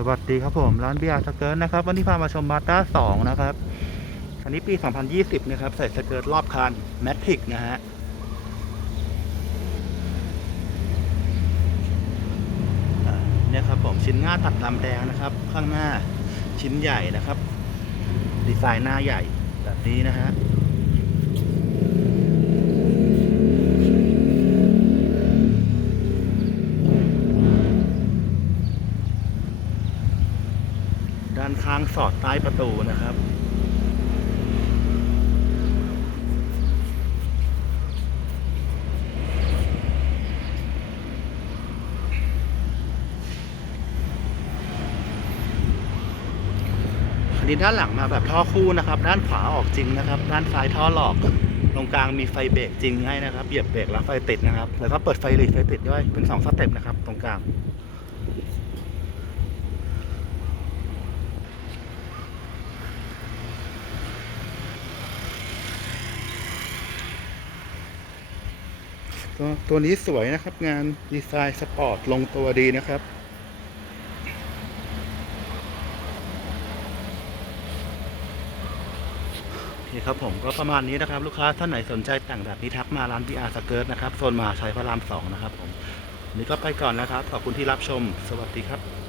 สวัสดีครับผมร้านเบียร์สเกิร์ตนะครับ วันนี้พามาชมมาต้าสองนะครับคันนี้ปี 2020 นะครับ ใส่สเกิร์ตรอบคันแมทริกนะฮะเนี่ยครับผมชิ้นหน้าตัดดำแดงนะครับ ข้างหน้าชิ้นใหญ่นะครับ ดีไซน์หน้าใหญ่แบบนี้นะฮะ ด้านข้างสอดใต้ประตูนะครับ อันนี้ด้านหลังมาแบบท่อคู่นะครับ ด้านขวาออกจริงนะครับ ด้านซ้ายท่อหลอก ตรงกลางมีไฟเบรกจริงให้นะครับ เหยียบเบรกแล้วไฟติดนะครับ แล้วก็เปิดไฟหลีไฟติดด้วย เป็นสองสเต็ปนะครับ ตรงกลาง ตัวตัวนี้สวยนะครับ งานดีไซน์สปอร์ตลงตัวดีนะครับโอเคครับผมก็ประมาณนี้นะครับ ลูกค้าท่านไหนสนใจแต่งแบบนี้ทักมาร้าน BR สเกิร์ตนะครับโซนมหาชัยพระรามสองนะครับผมนี่ก็ไปก่อนนะครับ ขอบคุณที่รับชม สวัสดีครับ